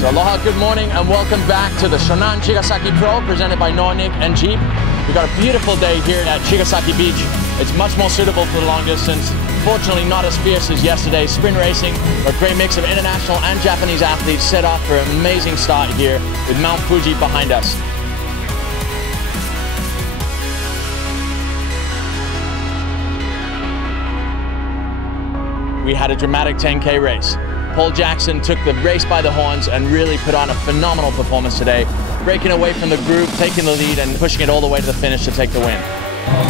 So aloha, good morning, and welcome back to the Shonan Chigasaki Pro presented by Nick and Jeep. We've got a beautiful day here at Chigasaki Beach. It's much more suitable for the long distance. Fortunately, not as fierce as yesterday's sprint racing, but a great mix of international and Japanese athletes set off for an amazing start here with Mount Fuji behind us. We had a dramatic 10K race. Paul Jackson took the race by the horns and really put on a phenomenal performance today, breaking away from the group, taking the lead and pushing it all the way to the finish to take the win.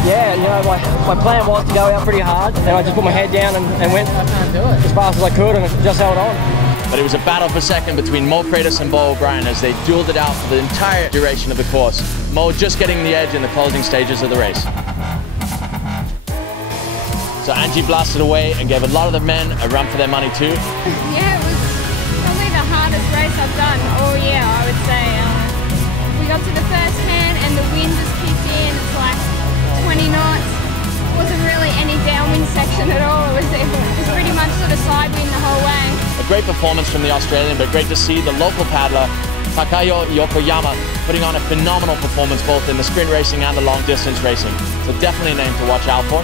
Yeah, you know, my plan was to go out pretty hard, and I just put my head down and went as fast as I could and just held on. But it was a battle for second between Mo Freitas and Bo O'Brien as they dueled it out for the entire duration of the course. Mo just getting the edge in the closing stages of the race. So Angie blasted away and gave a lot of the men a run for their money too. Yeah, it was probably the hardest race I've done all year, I would say. We got to the first turn and the wind just kicked in. It's like 20 knots. It wasn't really any downwind section at all. It was pretty much sort of sidewind the whole way. A great performance from the Australian, but great to see the local paddler Taipei Yokoyama putting on a phenomenal performance both in the sprint racing and the long distance racing. So definitely a name to watch out for.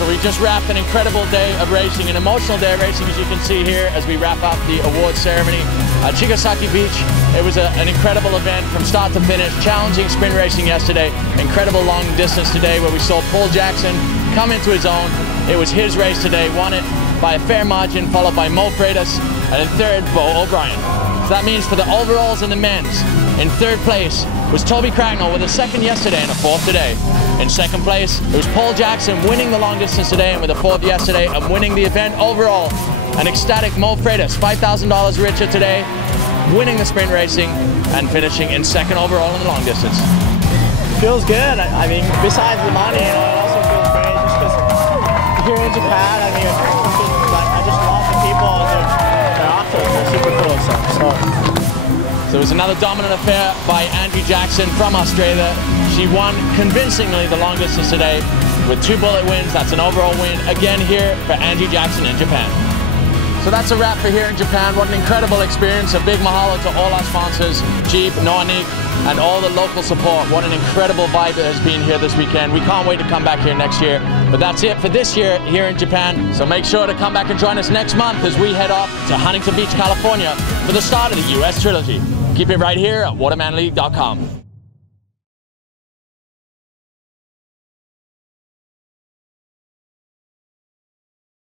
So we just wrapped an incredible day of racing, an emotional day of racing, as you can see here as we wrap up the awards ceremony at Chigasaki Beach. It was an incredible event from start to finish, challenging sprint racing yesterday, incredible long distance today where we saw Paul Jackson come into his own. It was his race today, won it by a fair margin, followed by Mo Freitas, and in third, Bo O'Brien. So that means for the overalls and the men's, in third place was Toby Cracknell with a second yesterday and a fourth today. In second place, it was Paul Jackson winning the long distance today and with a fourth yesterday and winning the event overall. An ecstatic Mo Freitas, $5,000 richer today, winning the sprint racing and finishing in second overall in the long distance. Feels good. I mean, besides the money, you know, it also feels great just because here in Japan, I mean, I just love the people they're after. They're super cool. So it was another dominant affair by Angie Jackson from Australia. She won convincingly the long distance today with 2 bullet wins. That's an overall win again here for Angie Jackson in Japan. So that's a wrap for here in Japan. What an incredible experience. A big mahalo to all our sponsors, Jeep, Nick, and all the local support. What an incredible vibe it has been here this weekend. We can't wait to come back here next year. But that's it for this year here in Japan. So make sure to come back and join us next month as we head off to Huntington Beach, California for the start of the US trilogy. Keep it right here at watermanleague.com.